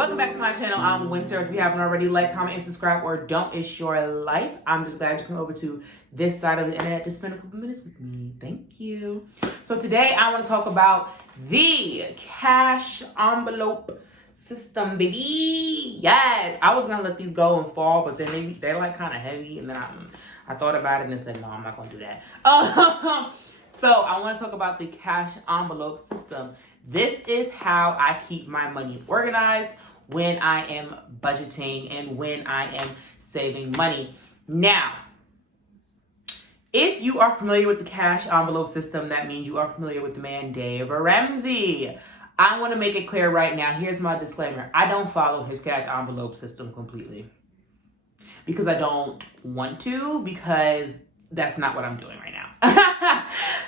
Welcome back to my channel. I'm Winter. If you haven't already, like, comment, and subscribe, or don't, it's your life. I'm just glad you come over to this side of the internet to spend a couple minutes with me. Thank you. So today I want to talk about the cash envelope system, baby. Yes, I was gonna let these go and fall, but then they're like kind of heavy, and then I thought about it and said, no, I'm not gonna do that. So I want to talk about the cash envelope system. This is how I keep my money organized when I am budgeting and when I am saving money. Now, if you are familiar with the cash envelope system, that means you are familiar with the man Dave Ramsey. I want to make it clear right now. Here's my disclaimer. I don't follow his cash envelope system completely because I don't want to, because that's not what I'm doing right now.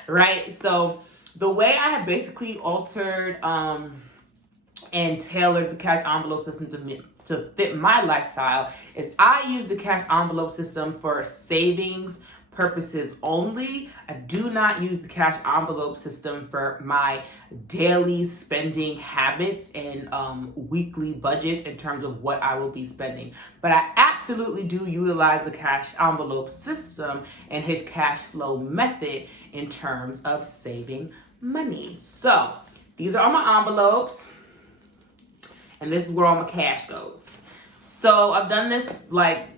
Right? So the way I have basically altered and tailored the cash envelope system to fit my lifestyle is I use the cash envelope system for savings purposes only. I do not use the cash envelope system for my daily spending habits and weekly budgets in terms of what I will be spending. But I absolutely do utilize the cash envelope system and his cash flow method in terms of saving money. So these are all my envelopes, and this is where all my cash goes. So I've done this I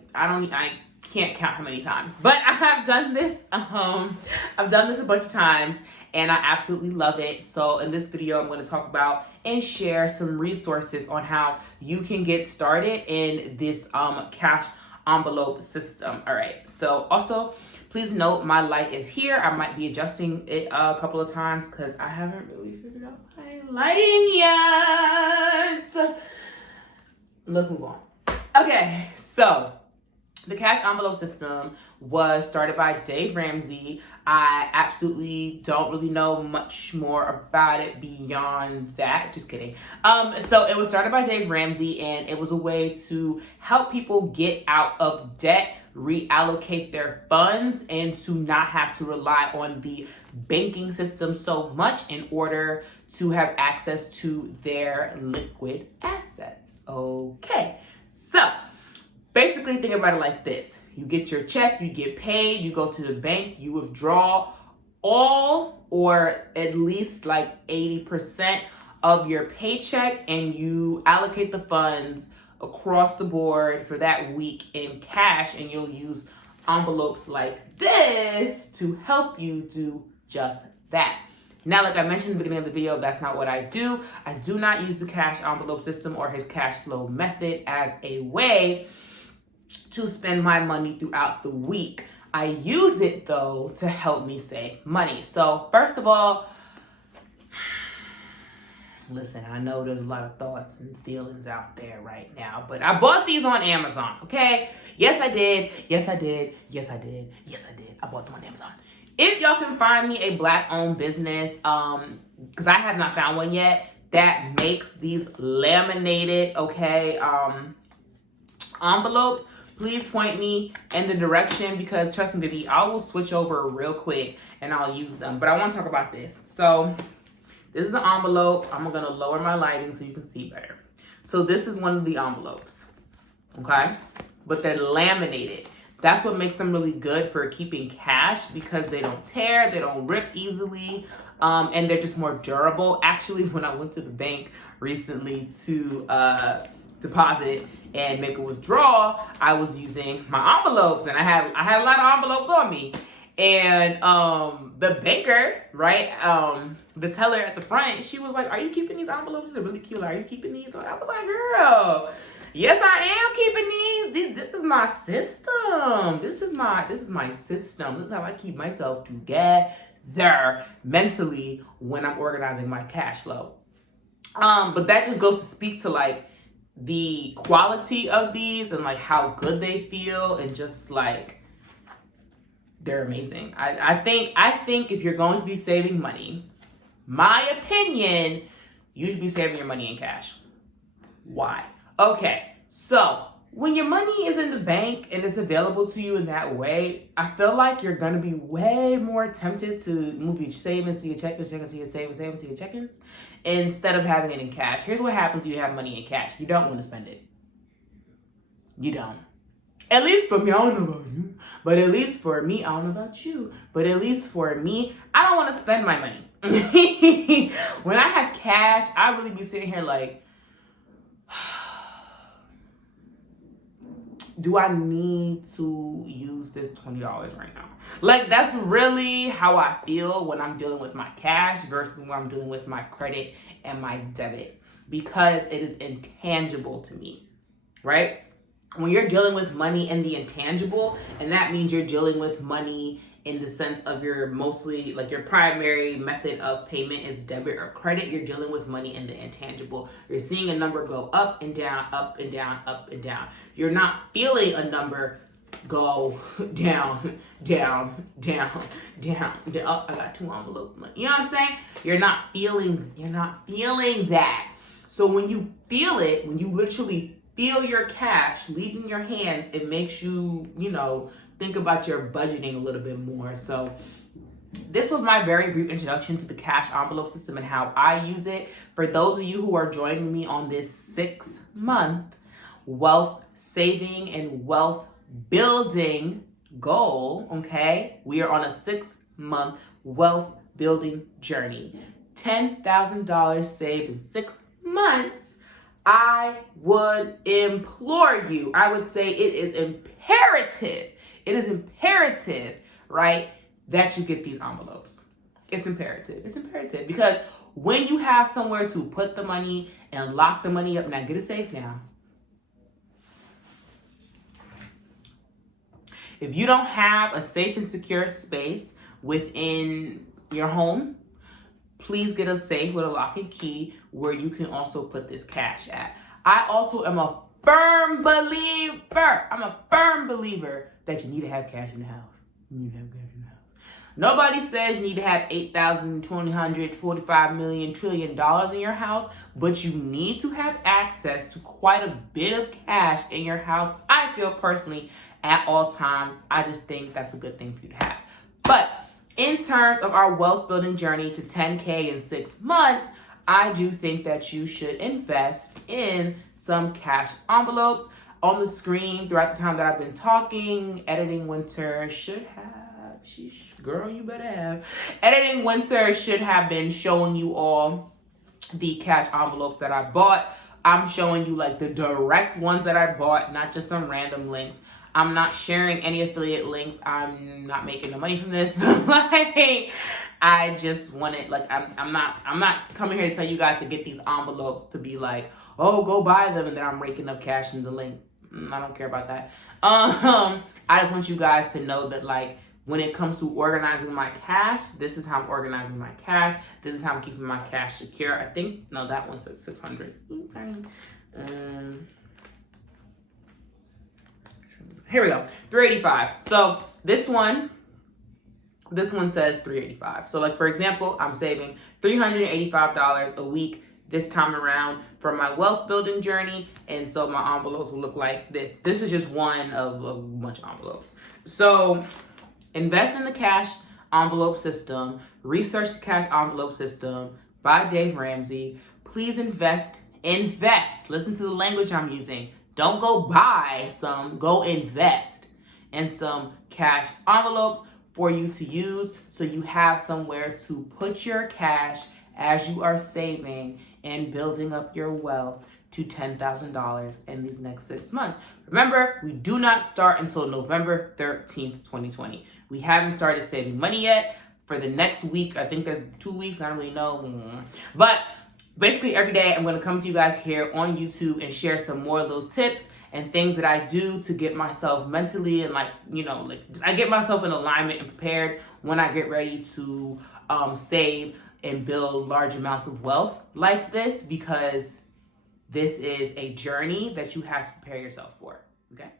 can't count how many times, but I have done this. I've done this a bunch of times, and I absolutely love it. So in this video, I'm going to talk about and share some resources on how you can get started in this cash envelope system. All right. So also, please note my light is here. I might be adjusting it a couple of times because I haven't really figured out my lighting yet. Let's move on. Okay, so the cash envelope system was started by Dave Ramsey. I absolutely don't really know much more about it beyond that. Just kidding. So it was started by Dave Ramsey, and it was a way to help people get out of debt, reallocate their funds, and to not have to rely on the banking system so much in order to have access to their liquid assets. Okay, so basically think about it like this. You get your check, you get paid, you go to the bank, you withdraw all or at least like 80% of your paycheck, and you allocate the funds across the board for that week in cash, and you'll use envelopes like this to help you do just that. Now, like I mentioned in the beginning of the video, that's not what I do. I do not use the cash envelope system or his cash flow method as a way to spend my money throughout the week. I use it though to help me save money. So first of all, listen, I know there's a lot of thoughts and feelings out there right now, but I bought these on Amazon, okay? Yes, I did. Yes, I did. Yes, I did. Yes, I did. I bought them on Amazon. If y'all can find me a Black-owned business, because I have not found one yet, that makes these laminated, okay, envelopes, please point me in the direction, because trust me, baby, I will switch over real quick and I'll use them. But I want to talk about this. So this is an envelope. I'm going to lower my lighting so you can see better. So this is one of the envelopes, okay? But they're laminated. That's what makes them really good for keeping cash, because they don't tear, they don't rip easily, and they're just more durable. Actually, when I went to the bank recently to deposit and make a withdrawal, I was using my envelopes, and I had a lot of envelopes on me. And the banker, right, the teller at the front, she was like, "Are you keeping these envelopes? They're really cute. Are you keeping these?" I was like, "Girl, yes, I am keeping these. This is my system. This is my system. This is how I keep myself together mentally when I'm organizing my cash flow." But that just goes to speak to like the quality of these and like how good they feel, and just like they're amazing. I think if you're going to be saving money, my opinion, you should be saving your money in cash. Why? Okay, so when your money is in the bank and it's available to you in that way, I feel like you're gonna be way more tempted to move your savings to your checkings, to your savings to your checkings, instead of having it in cash. Here's what happens when you have money in cash. You don't want to spend it. You don't. At least for me, I don't know about you, but at least for me, I don't know about you, but at least for me, I don't want to spend my money. When I have cash, I really be sitting here like, do I need to use this $20 right now? Like, that's really how I feel when I'm dealing with my cash versus when I'm dealing with my credit and my debit, because it is intangible to me, right? When you're dealing with money in the intangible, and that means you're dealing with money in the sense of your mostly, like your primary method of payment is debit or credit, you're dealing with money in the intangible. You're seeing a number go up and down, up and down, up and down. You're not feeling a number go down, down, down, down, down. Oh, I got 2 envelopes. You know what I'm saying? You're not feeling that. So when you feel it, when you literally feel your cash leaving your hands, it makes you, think about your budgeting a little bit more. So this was my very brief introduction to the cash envelope system and how I use it. For those of you who are joining me on this 6-month wealth saving and wealth building goal, okay? We are on a 6-month wealth building journey. $10,000 saved in 6 months. I would implore you, I would say it is imperative, right, that you get these envelopes. It's imperative because when you have somewhere to put the money and lock the money up, now get it safe now. If you don't have a safe and secure space within your home, please get a safe with a lock and key where you can also put this cash at. I also am a firm believer. That you need to have cash in the house. Nobody says you need to have $8,245 million trillion in your house, but you need to have access to quite a bit of cash in your house. I feel personally at all times. I just think that's a good thing for you to have. But in terms of our wealth building journey to 10K in 6 months, I do think that you should invest in some cash envelopes. On the screen throughout the time that I've been talking, Editing Winter should have, girl, you better have. Editing Winter should have been showing you all the cash envelopes that I bought. I'm showing you like the direct ones that I bought, not just some random links. I'm not sharing any affiliate links. I'm not making no money from this. I just wanted, I'm not coming here to tell you guys to get these envelopes to be like, oh, go buy them, and then I'm raking up cash in the link. I don't care about that. I just want you guys to know that, when it comes to organizing my cash, this is how I'm organizing my cash. This is how I'm keeping my cash secure. I think, no, that one says 600. Here we go, 385. So this one says 385. So for example, I'm saving $385 a week this time around for my wealth building journey. And so my envelopes will look like this. This is just one of a bunch of envelopes. So invest in the cash envelope system, research the cash envelope system by Dave Ramsey. Please invest. Listen to the language I'm using. Don't go buy some, go invest in some cash envelopes for you to use so you have somewhere to put your cash as you are saving and building up your wealth to $10,000 in these next 6 months. Remember, we do not start until November 13th, 2020. We haven't started saving money yet. For the next week, I think there's 2 weeks, I don't really know. But basically every day I'm going to come to you guys here on YouTube and share some more little tips and things that I do to get myself mentally and I get myself in alignment and prepared when I get ready to save and build large amounts of wealth like this, because this is a journey that you have to prepare yourself for, okay?